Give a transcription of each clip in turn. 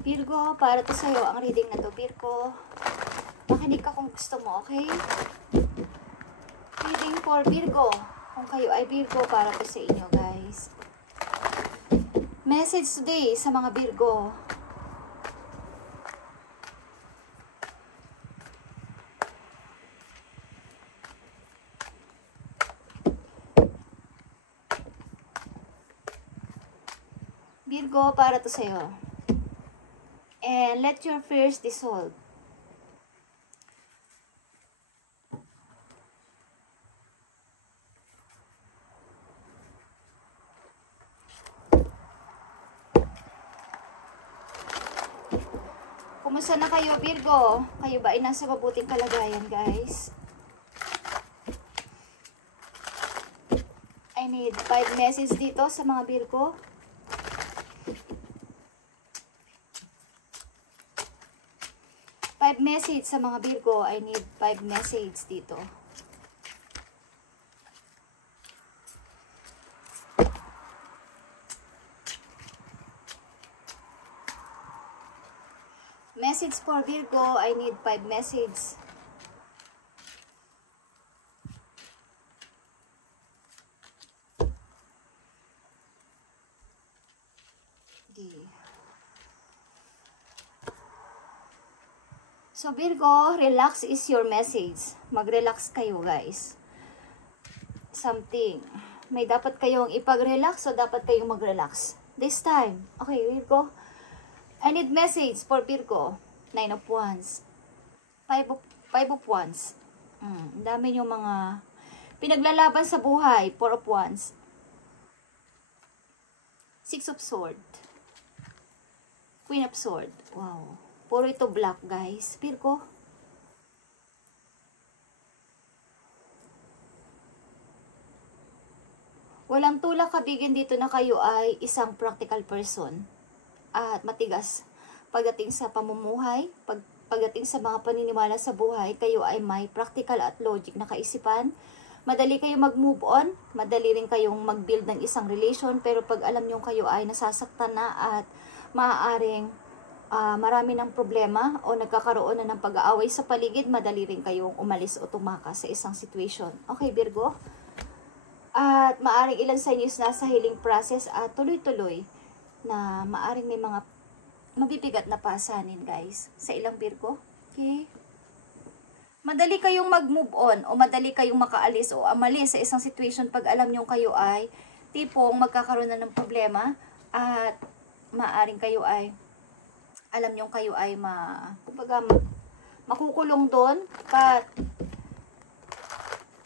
Virgo, para to sa'yo ang reading na to, Virgo. Makinig ka kung gusto mo, okay? Reading for Virgo. Kung kayo ay Virgo, para to sa inyo, guys. Message today sa mga Virgo. Virgo, para to sa'yo. And let your fears dissolve. Kumusta na kayo, Virgo? Kayo ba ay nasa mabuting kalagayan, guys? I need 5 messages dito sa mga Virgo. Message sa mga Virgo. I need 5 messages dito. Message for Virgo. I need 5 messages. Okay. So Virgo, relax is your message. Mag-relax kayo, guys. Something. May dapat kayong ipag-relax, so dapat kayong mag-relax. This time. Okay, Virgo. I need message for Virgo. 9 of Wands. 5 of Wands. Ang dami yung mga pinaglalaban sa buhay. 4 of Wands. 6 of Sword. Queen of Sword. Wow. Puro ito black, guys. Virgo. Walang tulak kabigin dito na kayo ay isang practical person. At matigas. Pagdating sa pamumuhay, pagdating sa mga paniniwala sa buhay, kayo ay may practical at logic na kaisipan. Madali kayong mag-move on. Madali rin kayong mag-build ng isang relation. Pero pag alam nyo kayo ay nasasaktan na at maaaring marami ng problema o nagkakaroon na ng pag-aaway sa paligid, madali rin kayong umalis o tumakas sa isang situation. Okay, Virgo? At maaring ilan sa inyo is nasa healing process at tuloy-tuloy na maaring may mga mabibigat na pasanin, guys, sa ilang Virgo. Okay? Madali kayong mag-move on o madali kayong makaalis o amalis sa isang situation pag alam nyo kayo ay tipong magkakaroon na ng problema at maaring kayo ay alam nyo kayo ay makukulong doon, but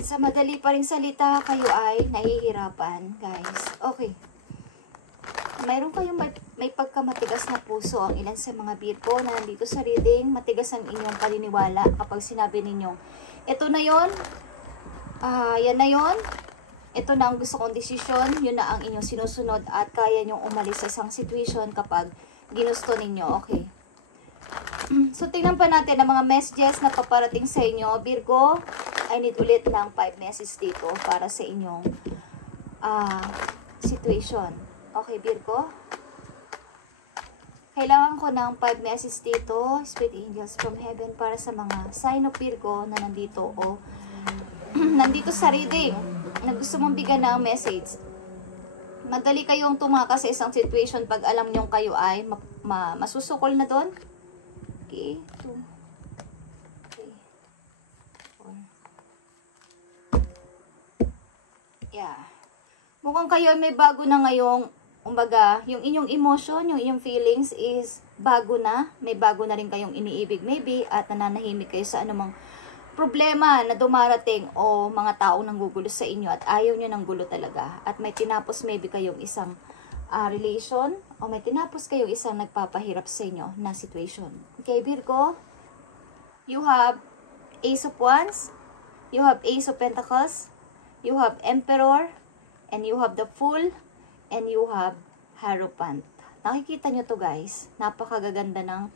sa madali pa ring salita, kayo ay nahihirapan, guys. Okay. Mayroon kayong may pagkamatigas na puso ang ilan sa mga Virgo na nandito sa reading. Matigas ang inyong paniniwala kapag sinabi ninyo, ito na yon, yan na yon, ito na ang gusto kong desisyon, yun na ang inyong sinusunod at kaya nyong umalis sa isang situation kapag ginusto ninyo. Okay. So, tingnan pa natin ang mga messages na paparating sa inyo. Virgo, I need ulit ng 5 messages dito para sa inyong situation. Okay, Virgo. Kailangan ko ng 5 messages dito, Spirit Angels from Heaven, para sa mga sign of Virgo na nandito o nandito sa reading na gusto mong bigyan ng message. Madali kayong tumakas sa isang situation pag alam nyo kayo ay masusukol na doon. Okay, 2, 3, 4. Yeah. Mukhang kayo ay may bago na ngayong, umbaga, yung inyong emotion, yung inyong feelings is bago na. May bago na rin kayong iniibig maybe at nananahimik kayo sa anumang problema na dumarating o mga taong nanggugulo sa inyo at ayaw nyo ng gulo talaga. At may tinapos maybe kayong isang relation o may tinapos kayong isang nagpapahirap sa inyo na situation. Okay, Virgo, you have Ace of Wands, you have Ace of Pentacles, you have Emperor, and you have the Fool, and you have Hierophant. Nakikita nyo to, guys. Napakagaganda ng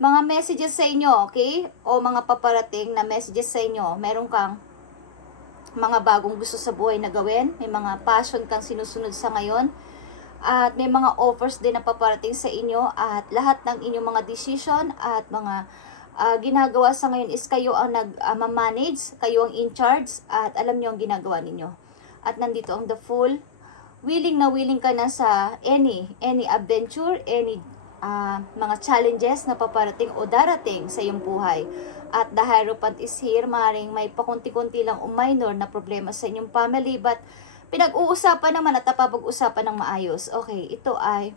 mga messages sa inyo, okay? O mga paparating na messages sa inyo. Meron kang mga bagong gusto sa buhay na gawin. May mga passion kang sinusunod sa ngayon. At may mga offers din na paparating sa inyo, at lahat ng inyong mga decision at mga ginagawa sa ngayon is kayo ang nag-manage, kayo ang in charge, at alam niyo ang ginagawa ninyo. At nandito ang the Fool. Willing na willing ka na sa any adventure, any mga challenges na paparating o darating sa iyong buhay. At the Hierophant is here. Maring may pakunti-kunti lang o minor na problema sa inyong family, but pinag-uusapan naman at napapag-usapan ng maayos. Okay, ito ay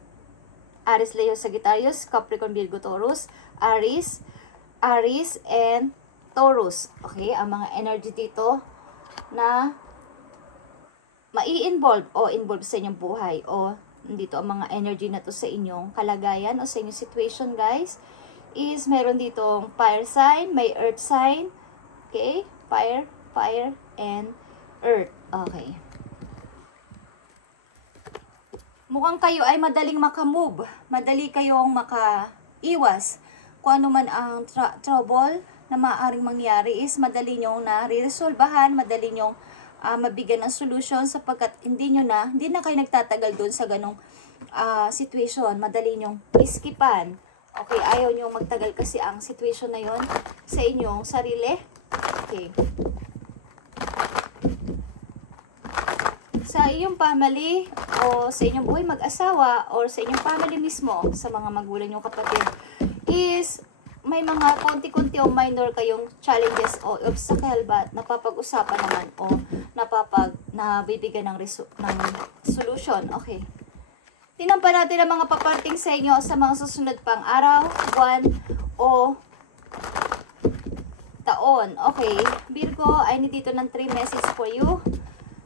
Aries, Leo, Sagittarius, Capricorn, Virgo, Taurus, Aries, and Taurus. Okay, ang mga energy dito na mai-involve o involve sa inyong buhay, o dito ang mga energy na to sa inyong kalagayan o sa inyong situation, guys, is meron ditong fire sign, may earth sign. Okay, fire, and earth. Okay. Mukhang kayo ay madaling makamove, madali kayong makaiwas. Kung ano man ang trouble na maaaring mangyari is madali nyong na-resolbahan, madali nyong mabigyan ng solution, sapagkat hindi na kayo nagtatagal doon sa ganong situation. Madali nyong iskipan. Okay, ayaw nyong magtagal kasi ang situation na yon sa inyong sarili. Okay. Sa inyong family o sa inyong buhay mag-asawa or sa inyong family mismo, sa mga magulang nyong kapatid, is may mga konti-konti o minor kayong challenges o obstacle, but napapag-usapan naman o nabibigyan ng solution. Okay. Tingnan pa natin ang mga paparting sa inyo sa mga susunod pang araw, buwan, o taon. Okay. Virgo, I need dito ng 3 message for you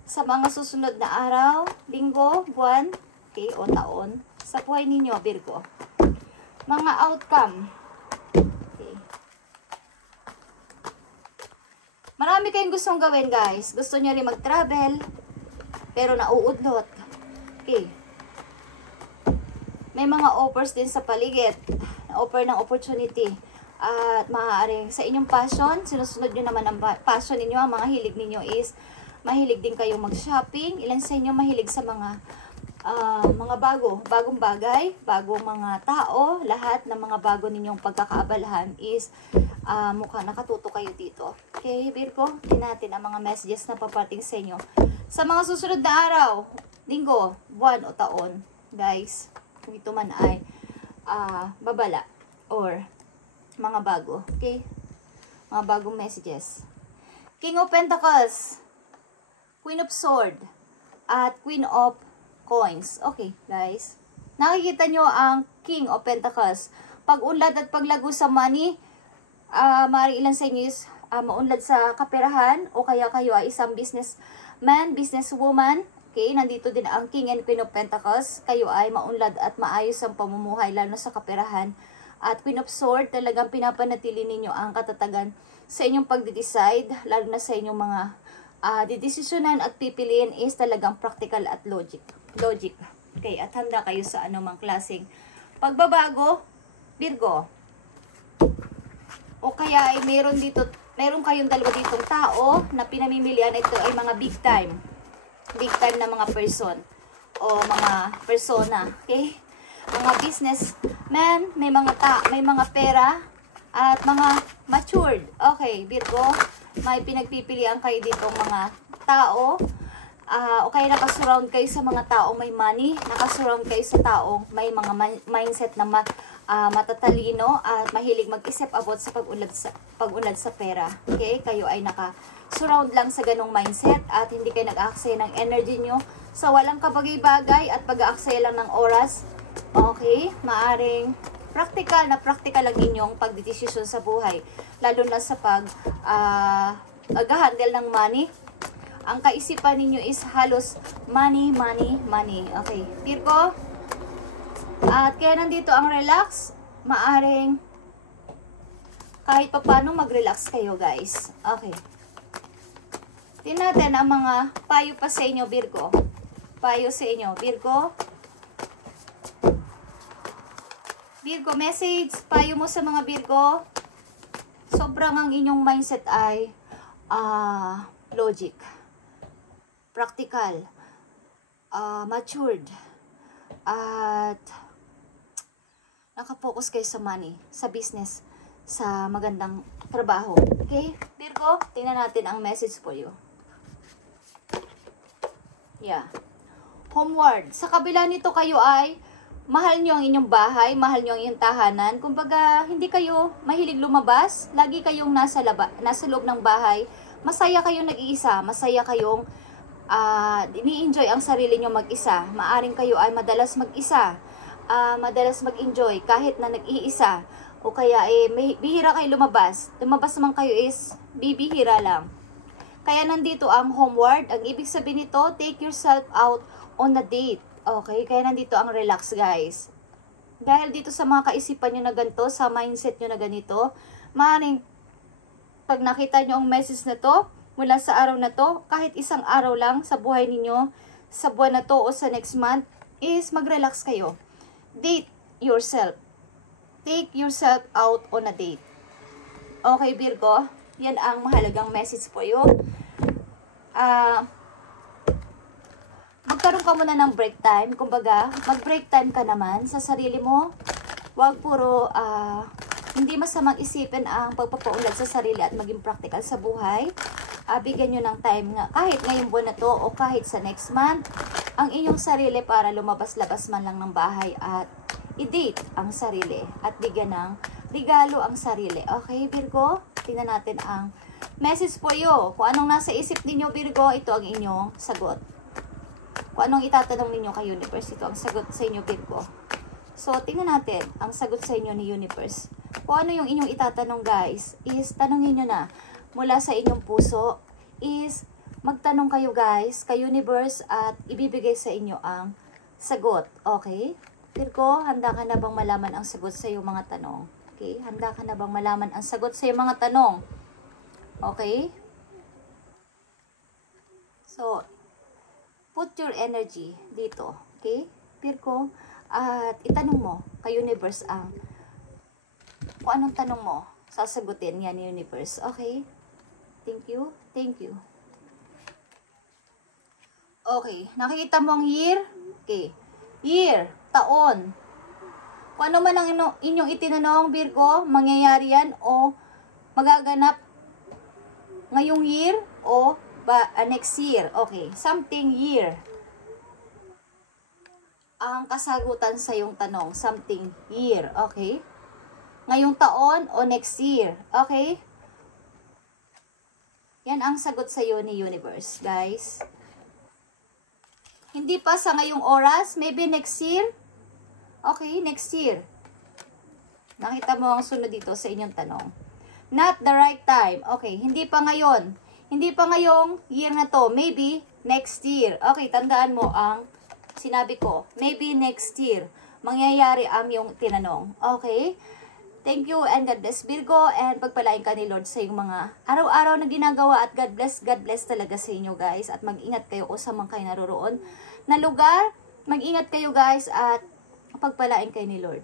sa mga susunod na araw, linggo, buwan, okay, o taon sa buhay ninyo, Virgo. Mga outcome. Okay. Marami kayong gustong gawin, guys. Gusto nyo rin mag-travel, pero nauudlot. Okay. May mga offers din sa paligid. Offer ng opportunity. At maaaring sa inyong passion, sinusunod nyo naman ang passion ninyo, ang mga hilig ninyo is mahilig din kayong mag-shopping. Ilan sa inyo mahilig sa mga bagong bagay, bagong mga tao. Lahat ng mga bago ninyong pagkakaabalahan is mukhang nakatuto kayo dito. Okay, Virgo, natin ang mga messages na papating sa inyo sa mga susunod na araw, linggo, buwan o taon, guys. Kung ito man ay babala or mga bago. Okay, mga bagong messages. King of Pentacles, Queen of Sword, at Queen of Coins. Okay, guys. Nakikita nyo ang King of Pentacles. Pag-unlad at paglago sa money, maaaring ilan sa inyo is maunlad sa kaperahan, o kaya kayo ay isang businessman, businesswoman. Okay, nandito din ang King and Queen of Pentacles. Kayo ay maunlad at maayos ang pamumuhay, lalo sa kaperahan. At Queen of Sword, talagang pinapanatili ninyo ang katatagan sa inyong pagde-decide, lalo na sa inyong mga didesisyonan at pipiliin is talagang practical at logic. Okay, at handa kayo sa anumang klaseng pagbabago, Virgo. O kaya ay meron kayong dalawa ditong tao na pinamimilian. Ito ay mga big time na mga person o mga persona. Okay, mga businessmen, may mga pera at mga matured. Okay, Virgo, may pinagpipilian kayo ditong mga tao, o kaya nakasurround kayo sa mga taong may money, nakasurround kayo sa taong may mga mindset na matatalino at mahilig mag-isip about sa pag-unlad sa pera. Okay, kayo ay nakasurround lang sa ganong mindset at hindi kayo nag-aaksaya ng energy nyo sa walang kabagay-bagay at pag-aaksaya lang ng oras. Okay, maaring practical ang inyong pagdedesisyon sa buhay, lalo na sa pag-handle ng money. Ang kaisipan ninyo is halos money. Okay, Virgo. At kaya nandito ang relax. Maaring kahit pa paano mag-relax kayo, guys. Okay. Tingnan natin ang mga payo pa sa inyo, Virgo. Payo sa inyo, Virgo. Virgo, message, payo mo sa mga Virgo. Sobrang ang inyong mindset ay logic, practical, matured, at nakafocus kayo sa money, sa business, sa magandang trabaho. Okay? Virgo, tingnan natin ang message for you. Yeah. Homeward. Sa kabila nito kayo ay mahal nyo ang inyong bahay, mahal nyo ang inyong tahanan. Kumbaga, hindi kayo mahilig lumabas. Lagi kayong nasa loob ng bahay. Masaya kayong nag-iisa. Masaya kayong ini-enjoy ang sarili nyo mag-isa. Maaring kayo ay madalas mag-isa. Madalas mag-enjoy kahit na nag-iisa. O kaya bihira kayo lumabas. Lumabas naman kayo is bibihira lang. Kaya nandito ang homeward. Ang ibig sabihin nito, take yourself out on a date. Okay? Kaya nandito ang relax, guys. Dahil dito sa mga kaisipan nyo na ganito, sa mindset nyo na ganito, maaaring pag nakita nyo ang message na to, mula sa araw na to, kahit isang araw lang sa buhay ninyo, sa buwan na to o sa next month, is mag-relax kayo. Date yourself. Take yourself out on a date. Okay, Virgo? Yan ang mahalagang message po yun. Magkaroon ka muna ng break time. Kumbaga, mag-break time ka naman sa sarili mo. Huwag puro, hindi masamang isipin ang pagpapaunlad sa sarili at maging practical sa buhay. Bigyan nyo ng time nga, kahit ngayong buwan na to o kahit sa next month, ang inyong sarili para lumabas-labas man lang ng bahay at i-date ang sarili at bigyan ng regalo ang sarili. Okay, Virgo? Tingnan natin ang message for you. Kung anong nasa isip ninyo, Virgo, ito ang inyong sagot. Kung anong itatanong ninyo kay Universe, ito ang sagot sa inyo, Virgo. So, tingnan natin ang sagot sa inyo ni Universe. Kung ano yung inyong itatanong, guys, is tanongin nyo na mula sa inyong puso, is magtanong kayo, guys, kay Universe at ibibigay sa inyo ang sagot. Okay? Virgo, handa ka na bang malaman ang sagot sa iyong mga tanong? Okay? Handa ka na bang malaman ang sagot sa iyong mga tanong? Okay? So, put your energy dito. Okay? Virgo, at itanong mo kay Universe ang kung anong tanong mo, sasagutin yan ni Universe. Okay? Thank you. Thank you. Okay. Nakikita mo ang year? Okay. Year. Taon. Kung ano man ang inyong itinanong, Virgo, mangyayari yan o magaganap ngayong year o next year. Okay. Something year. Ang kasagutan sa iyong tanong. Something year. Okay? Ngayong taon o next year. Okay? Yan ang sagot sa iyo ni Universe, guys. Hindi pa sa ngayong oras. Maybe next year. Okay, next year. Nakita mo ang sunod dito sa inyong tanong. Not the right time. Okay, hindi pa ngayon. Hindi pa ngayong year na to. Maybe next year. Okay, tandaan mo ang sinabi ko. Maybe next year. Mangyayari ang yung tinanong. Okay? Thank you and God bless, Virgo, and pagpalain ka ni Lord sa iyong mga araw-araw na ginagawa at God bless talaga sa inyo, guys, at mag-ingat kayo kung saan man kayo naroroon na lugar. Mag-ingat kayo, guys, at pagpalain kayo ni Lord.